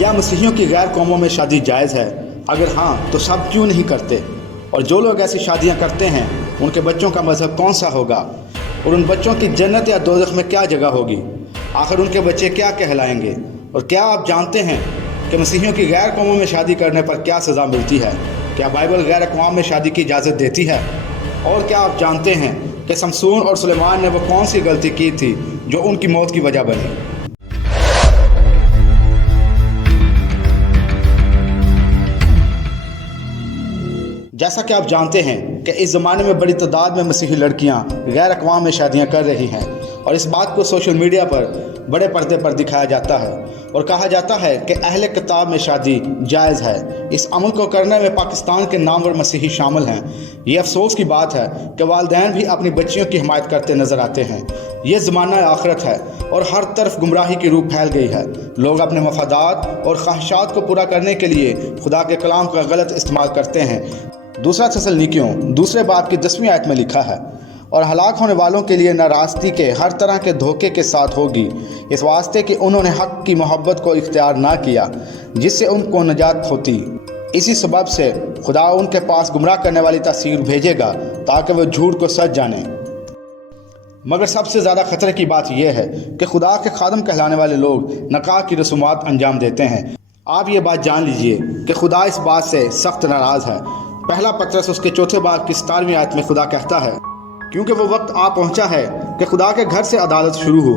क्या मसीहियों की गैर कौमों में शादी जायज़ है? अगर हाँ तो सब क्यों नहीं करते? और जो लोग ऐसी शादियाँ करते हैं उनके बच्चों का मज़हब कौन सा होगा? और उन बच्चों की जन्नत या दोज़ख में क्या जगह होगी? आखिर उनके बच्चे क्या कहलाएंगे? और क्या आप जानते हैं कि मसीहियों की गैर कौमों में शादी करने पर क्या सज़ा मिलती है? क्या बाइबल गैर अक़वाम में शादी की इजाज़त देती है? और क्या आप जानते हैं कि शमसून और सुलेमान ने वो कौन सी गलती की थी जो उनकी मौत की वजह बनी? जैसा कि आप जानते हैं कि इस ज़माने में बड़ी तादाद में मसीही लड़कियां गैर अक़वाम में शादियां कर रही हैं और इस बात को सोशल मीडिया पर बड़े पर्दे पर दिखाया जाता है और कहा जाता है कि अहले किताब में शादी जायज़ है। इस अमल को करने में पाकिस्तान के नामवर मसीही शामिल हैं। ये अफसोस की बात है कि वालिदैन भी अपनी बच्चियों की हिमायत करते नज़र आते हैं। ये ज़माना आखिरत है और हर तरफ गुमराही की रूह फैल गई है। लोग अपने मफादात और ख्वाहिशात को पूरा करने के लिए खुदा के कलाम का गलत इस्तेमाल करते हैं। दूसरा तसल्लीकियों दूसरे बाब की 10वीं आयत में लिखा है, और हलाक होने वालों के लिए नाराज़गी के हर तरह के धोखे के साथ होगी, इस वास्ते कि उन्होंने हक़ की मोहब्बत को इख्तियार ना किया जिससे उनको नजात होती। इसी सबब से खुदा उनके पास गुमराह करने वाली तासीर भेजेगा ताकि वह झूठ को सच जाने। मगर सबसे ज़्यादा ख़तरे की बात यह है कि खुदा के खादम कहलाने वाले लोग निकाह की रसूमात अंजाम देते हैं। आप ये बात जान लीजिए कि खुदा इस बात से सख्त नाराज़ है। पहला पत्रस उसके चौथे बाब की 17वीं आयत में खुदा कहता है, क्योंकि वो वक्त आ पहुंचा है कि खुदा के घर से अदालत शुरू हो,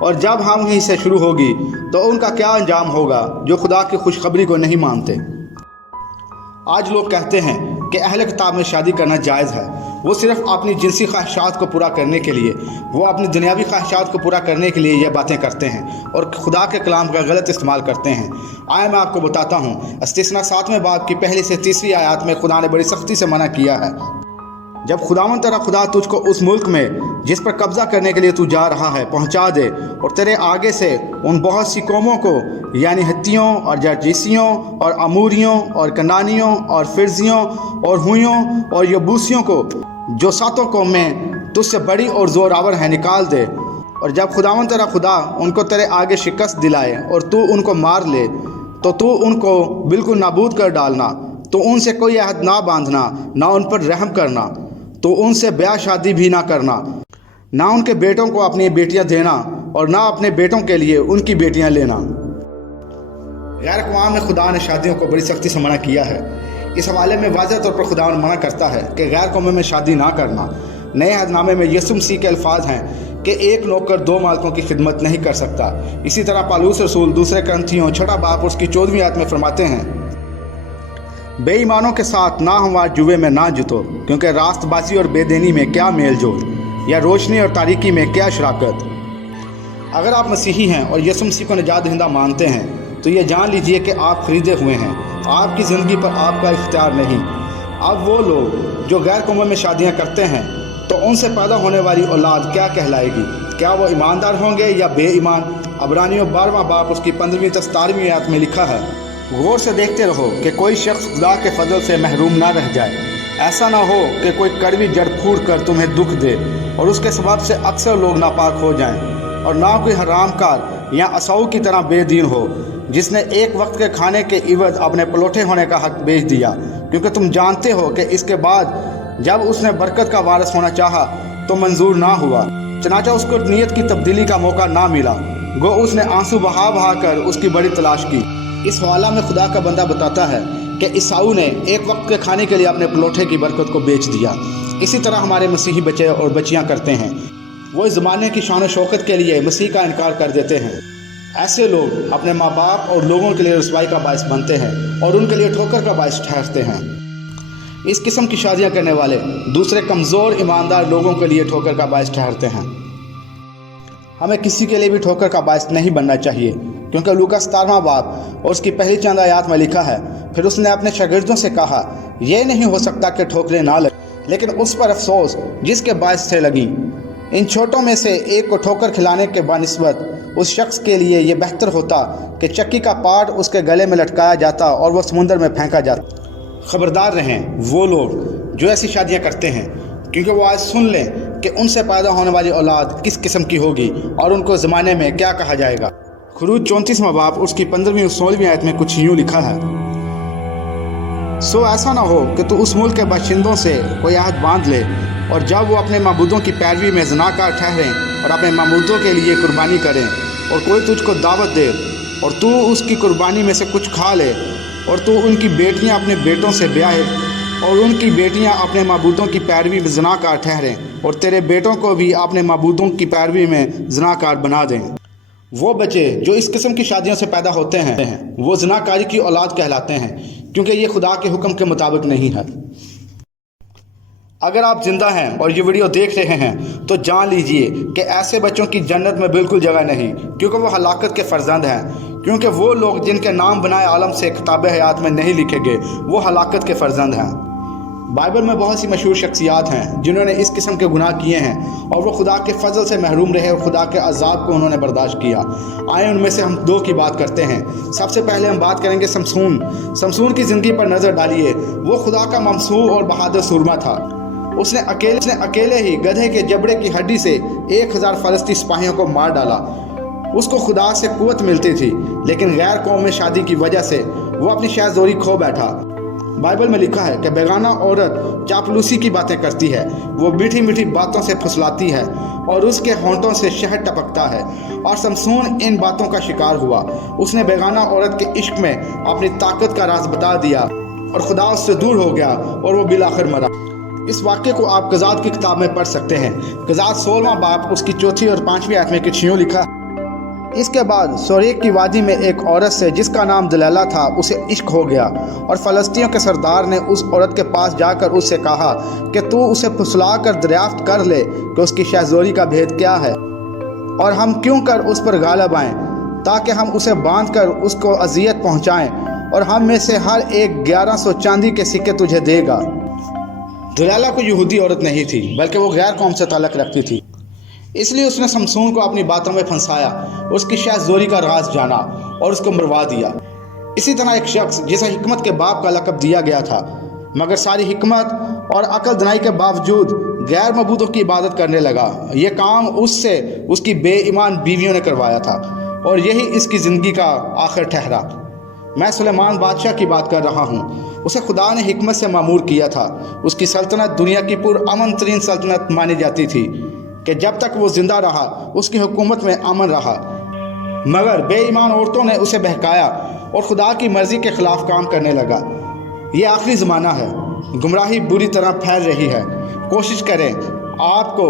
और जब हम वहीं से शुरू होगी तो उनका क्या अंजाम होगा जो खुदा की खुशखबरी को नहीं मानते। आज लोग कहते हैं कि अहले किताब में शादी करना जायज़ है। वो सिर्फ अपनी जिनसी ख्वाहिशात को पूरा करने के लिए, वो अपनी दुनियावी ख्वाहिशात को पूरा करने के लिए ये बातें करते हैं और खुदा के कलाम का गलत इस्तेमाल करते हैं। आए मैं आपको बताता हूँ, इस्तिस्ना 7वें बाब की पहली से 3वीं आयत में खुदा ने बड़ी सख्ती से मना किया है। जब खुदावंद तेरा खुदा तुझको उस मुल्क में जिस पर कब्ज़ा करने के लिए तू जा रहा है पहुंचा दे, और तेरे आगे से उन बहुत सी कौमों को यानी हित्तियों और जर्जीसियों और अमूरियों और कनानियों और फिरजियों और हुइयों और यबूसियों को जो 7 कौमें तुझसे बड़ी और ज़ोरावर हैं निकाल दे। और जब खुदावंद तेरा खुदा उनको तेरे आगे शिकस्त दिलाए और तू उनको मार ले तो तू उनको बिल्कुल नाबूद कर डालना। तो उनसे कोई अहद ना बांधना, ना उन पर रहम करना, तो उनसे ब्याह शादी भी ना करना, ना उनके बेटों को अपनी बेटियां देना और ना अपने बेटों के लिए उनकी बेटियां लेना। गैर अक़वाम में खुदा ने शादियों को बड़ी सख्ती से मना किया है। इस हवाले में वाज़ह तौर पर खुदा मना करता है कि गैर कौमों में शादी ना करना। नए अहदनामे में यीशु मसीह के अल्फाज हैं कि एक नौकर 2 मालिकों की खिदमत नहीं कर सकता। इसी तरह पौलुस रसूल दूसरे करंथियों 6 बाब उसकी 14वीं आयत में फरमाते हैं, बेईमानों के साथ ना हमवार जुए में ना जुतो, क्योंकि रास्तबाजी और बेदीनी में क्या मेल जोल, या रोशनी और तारीकी में क्या शराकत। अगर आप मसीही हैं और यीशु मसीह को निजात दहिंदा मानते हैं तो ये जान लीजिए कि आप खरीदे हुए हैं। आपकी ज़िंदगी पर आपका इख्तियार नहीं। अब वो लोग जो गैर कौमों में शादियां करते हैं तो उनसे पैदा होने वाली औलाद क्या कहलाएगी? क्या वो ईमानदार होंगे या बेईमान? अबरानियों 12वां बाब उसकी 15वीं से 17वीं आयत में लिखा है, गौर से देखते रहो कि कोई शख्स खुदा के फजल से महरूम ना रह जाए। ऐसा ना हो कि कोई कड़वी जड़ फूट कर तुम्हें दुख दे और उसके सबब से अक्सर लोग नापाक हो जाएं। और ना कोई हरामकार या असाऊ की तरह बेदीन हो जिसने एक वक्त के खाने के इवज अपने पलोठे होने का हक बेच दिया, क्योंकि तुम जानते हो कि इसके बाद जब उसने बरकत का वारिस होना चाहा तो मंजूर ना हुआ, चनाचा उसको नीयत की तब्दीली का मौका ना मिला, गो उसने आंसू बहा बहा कर उसकी बड़ी तलाश की। इस हवाला में खुदा का बंदा बताता है कि ईसाऊ ने एक वक्त के खाने के लिए अपने पलोठे की बरकत को बेच दिया। इसी तरह हमारे मसीही बच्चे और बच्चियां करते हैं। वो इस ज़माने की शान शौकत के लिए मसीह का इनकार कर देते हैं। ऐसे लोग अपने माँ बाप और लोगों के लिए रसवाई का बायस बनते हैं और उनके लिए ठोकर का बायस ठहरते हैं। इस किस्म की शादियाँ करने वाले दूसरे कमज़ोर ईमानदार लोगों के लिए ठोकर का बायस ठहरते हैं। हमें किसी के लिए भी ठोकर का बायस नहीं बनना चाहिए, क्योंकि लूका 17वां बाब और उसकी पहली चंद आयत में लिखा है, फिर उसने अपने शागिर्दों से कहा, यह नहीं हो सकता कि ठोकरें ना लगे, लेकिन उस पर अफसोस जिसके बायस से लगी। इन छोटों में से एक को ठोकर खिलाने के बानिस्बत उस शख्स के लिए यह बेहतर होता कि चक्की का पाट उसके गले में लटकाया जाता और वह समुंदर में फेंका जाता। खबरदार रहें वो लोग जो ऐसी शादियां करते हैं, क्योंकि वो आज सुन लें कि उनसे पैदा होने वाली औलाद किस किस्म की होगी और उनको ज़माने में क्या कहा जाएगा। खरूज 34वां बाब उसकी 15वीं और 16वीं आयत में कुछ यूँ लिखा है, सो ऐसा ना हो कि तू उस मुल्क के बाशिंदों से कोई आहद बांध ले और जब वो अपने माबूदों की पैरवी में ज़नाकार ठहरें और अपने माबूदों के लिए कुर्बानी करें और कोई तुझको दावत दे और तू उसकी कुर्बानी में से कुछ खा ले और तू उनकी बेटियां अपने बेटों से ब्याहे और उनकी बेटियां अपने माबूदों की पैरवी में ज़नाकार ठहरें और तेरे बेटों को भी अपने माबूदों की पैरवी में ज़नाकार बना दें। वो बच्चे जो इस किस्म की शादियों से पैदा होते हैं वो ज़नाकारी की औलाद कहलाते हैं, क्योंकि ये खुदा के हुक्म के मुताबिक नहीं है। अगर आप जिंदा हैं और ये वीडियो देख रहे हैं तो जान लीजिए कि ऐसे बच्चों की जन्नत में बिल्कुल जगह नहीं, क्योंकि वो हलाकत के फर्जंद हैं। क्योंकि वो लोग जिनके नाम बनाए आलम से किताब हयात में नहीं लिखे गए वो हलाकत के फर्जंद हैं। बाइबल में बहुत सी मशहूर शख्सियात हैं जिन्होंने इस किस्म के गुनाह किए हैं और वो खुदा के फजल से महरूम रहे और खुदा के अजाब को उन्होंने बर्दाश्त किया। आए उनमें से हम दो की बात करते हैं। सबसे पहले हम बात करेंगे शमसून की ज़िंदगी पर नज़र डालिए। वो खुदा का ममसूह और बहादुर सुरमा था। उसने अकेले ही गधे के जबड़े की हड्डी से 1000 फ़लस्तीनी सिपाहियों को मार डाला। उसको खुदा से कुव्वत मिलती थी, लेकिन गैर कौम में शादी की वजह से वो अपनी शाहज़ोरी खो बैठा। बाइबल में लिखा है कि बेगाना औरत चापलूसी की बातें करती है, वो मीठी मीठी बातों से फुसलाती है और उसके होंठों से शहद टपकता है। और शमसून इन बातों का शिकार हुआ। उसने बेगाना औरत के इश्क में अपनी ताकत का राज बता दिया और खुदा उससे दूर हो गया और वो बिलाखिर मरा। इस वाक़े को आप क़ज़ात की किताब में पढ़ सकते हैं। क़ज़ात 16वां बाब उसकी 4 और 5वीं आयत में कुछ यूँ लिखा, इसके बाद सोरेक की वादी में एक औरत से जिसका नाम दलैला था उसे इश्क हो गया और फ़लस्तीनियों के सरदार ने उस औरत के पास जाकर उससे कहा कि तू उसे फुसला कर दरियाफ्त कर ले कि उसकी शाहज़ोरी का भेद क्या है और हम क्यों कर उस पर गालिब आएँ, ताकि हम उसे बांध कर उसको अजियत पहुँचाएँ और हम में से हर एक 1100 चांदी के सिक्के तुझे देगा। दलैला कोई यहूदी औरत नहीं थी, बल्कि वो गैर कौम से ताल्लुक़ रखती थी। इसलिए उसने शमसून को अपनी बातों में फंसाया, उसकी शाहज़ोरी का राज जाना और उसको मरवा दिया। इसी तरह एक शख्स जिसे हिकमत के बाप का लक़ब दिया गया था, मगर सारी हिकमत और अकल दनाई के बावजूद गैर मबूदों की इबादत करने लगा। ये काम उससे उसकी बेईमान बीवियों ने करवाया था और यही इसकी ज़िंदगी का आखिर ठहरा। मैं सुलेमान बादशाह की बात कर रहा हूँ। उसे खुदा ने हिकमत से मामूर किया था। उसकी सल्तनत दुनिया की पुरअमन तरीन सल्तनत मानी जाती थी कि जब तक वो ज़िंदा रहा उसकी हुकूमत में अमन रहा। मगर बेईमान औरतों ने उसे बहकाया और खुदा की मर्ज़ी के ख़िलाफ़ काम करने लगा। ये आखिरी ज़माना है, गुमराही बुरी तरह फैल रही है। कोशिश करें आपको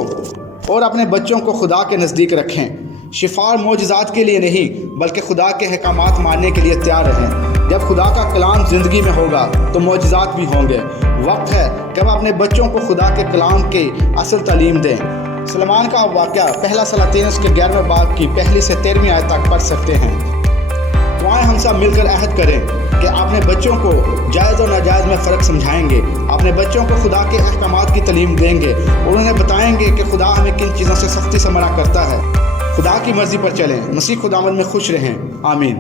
और अपने बच्चों को खुदा के नज़दीक रखें। शिफा और मोजज़ात के लिए नहीं, बल्कि खुदा के अहकामात मानने के लिए तैयार रहें। जब खुदा का कलाम ज़िंदगी में होगा तो मोजज़ात भी होंगे। वक्त है कि हम अपने बच्चों को खुदा के कलाम की असल तालीम दें। सुलेमान का वाक़या पहला सलातीन उसके 11वें बाब की 1 से 13वीं आयत तक पढ़ सकते हैं। तो आए हम सब मिलकर अहद करें कि अपने बच्चों को जायज़ और नाजायज़ में फ़र्क समझाएंगे, अपने बच्चों को खुदा के अहकामात की तालीम देंगे और उन्हें बताएंगे कि खुदा हमें किन चीज़ों से सख्ती से मना करता है। खुदा की मर्ज़ी पर चलें। मसीह खुदावंद में खुश रहें। आमीन।